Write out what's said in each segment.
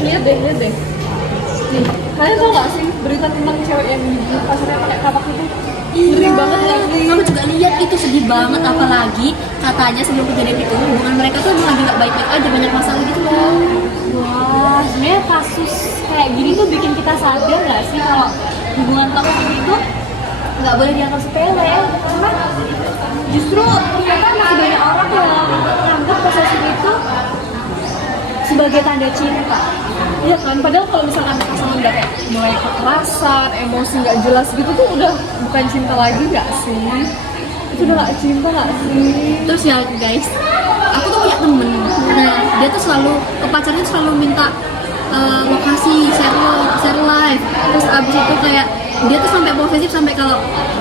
Lihat deh. Nih, kalian tau gak sih berita tentang cewek yang di pasarnya pakai kapak itu? Ngeri banget gak sih? Aku juga lihat itu sedih banget, apalagi katanya sebelum kejadian itu hubungan mereka tuh lagi nggak baik-baik aja, banyak masalah gitu loh. Wah, sebenarnya kasus kayak gini tuh bikin kita sadar nggak sih kalau hubungan toksik itu nggak boleh dianggap sepele, karena justru ternyata masih banyak orang yang menganggap posesif itu sebagai tanda cinta. Iya kan, padahal kalau misalkan pasangan udah kayak mulai kekerasan, emosi nggak jelas gitu tuh udah bukan cinta lagi nggak sih? Itu udah nggak cinta nggak sih? Terus ya guys, aku tuh punya temen, nah dia tuh selalu ke pacarnya tuh selalu minta lokasi, share live. Terus abis itu kayak dia tuh sampai posesif, sampai kalau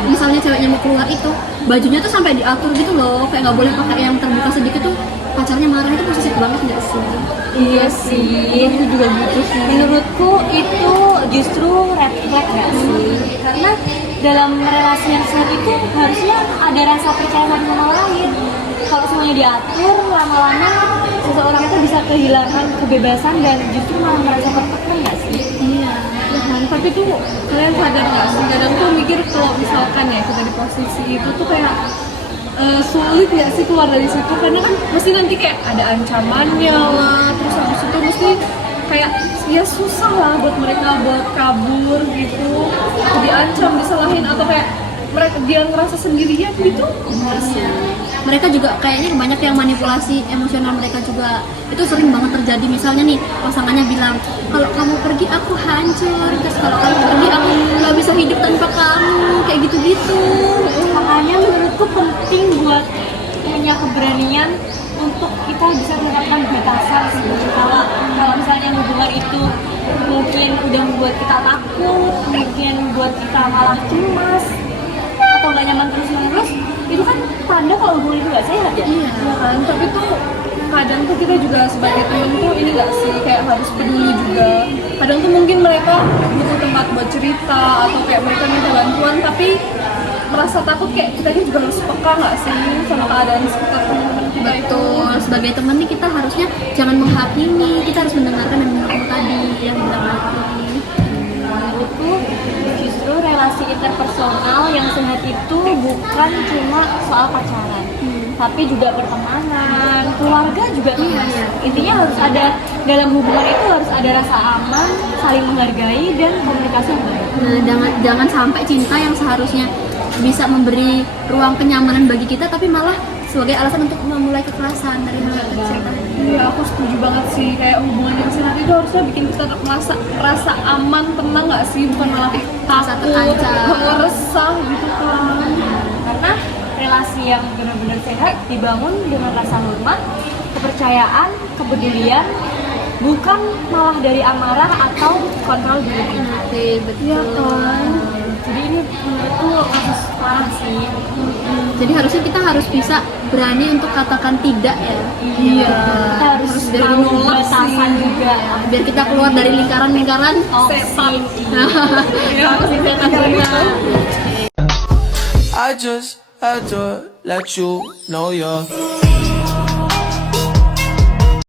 misalnya ceweknya mau keluar itu bajunya tuh sampai diatur gitu loh, kayak nggak boleh pakai yang terbuka sedikit tuh pacarnya marah. Itu posesif banget nggak sih? Iya sih, Itu juga gitu sih. menurutku itu justru red flag nggak sih? Karena dalam relasi yang sehat itu harusnya ada rasa percaya satu sama lain. Kalau semuanya diatur, lama-lama seseorang itu bisa kehilangan kebebasan dan justru malah merasa tertekan nggak sih? Iya. Ya kan, tapi tuh kalian sadar nggak sih? Kadang tuh mikir kalau misalkan ya kita di posisi itu tuh kayak sulit nggak sih keluar dari situ, karena kan mesti nanti kayak ada ancamannya lah, terus habis itu mesti kayak ya susah lah buat mereka buat kabur gitu, diancam, disalahin, atau kayak mereka dia ngerasa sendirian gitu. Mereka juga kayaknya banyak yang manipulasi emosional mereka juga. Itu sering banget terjadi. Misalnya nih pasangannya bilang, kalau kamu pergi aku hancur, terus kalau kamu pergi aku nggak bisa hidup tanpa kamu, kayak gitu-gitu. Makanya menurutku penting buat punya keberanian untuk kita bisa menetapkan batasan sih. Kalau misalnya hubungan itu mungkin udah membuat kita takut, mungkin membuat kita malah cemas atau nggak nyaman terus-menerus, itu kan tanda kalau hubungan itu nggak sehat ya. Iya kan, tapi tuh kadang tuh kita juga sebagai temen tuh ini nggak sih kayak harus peduli juga. Kadang tuh mungkin mereka butuh tempat buat cerita atau kayak mereka minta bantuan, tapi merasa takut, kayak kita juga harus peka nggak sih sama keadaan sekitar teman-teman kita itu. Betul, sebagai teman nih kita harusnya jangan menghakimi, kita harus mendengarkan dan menghakimi tadi yang bilang tadi. Menurutku justru relasi interpersonal yang sehat itu bukan cuma soal pacaran, tapi juga pertemanan, keluarga juga termasuk. Intinya harus ada, dalam hubungan itu harus ada rasa aman, saling menghargai dan komunikasi yang baik. Nah, jangan sampai cinta yang seharusnya bisa memberi ruang kenyamanan bagi kita, tapi malah sebagai alasan untuk memulai kekerasan dari hal kecil. Iya, aku setuju banget sih, kayak hubungan yang sehat itu harusnya bikin kita merasa aman, tenang nggak sih, bukan malah Merasa takut, terancam. resah gitu kan. Karena relasi yang benar-benar sehat dibangun dengan rasa hormat, kepercayaan, kepedulian, bukan malah dari amarah atau kontrol diri. Oke, betul. Iya kan. Jadi ini menurutku kasus parah sih. Jadi harusnya kita harus bisa berani untuk katakan tidak ya. Iya. Kita harus dari tahu nolak batasan sih. juga. Biar kita keluar dari lingkaran-lingkaran Toxic. toxic setan juga. I just had to let you know you're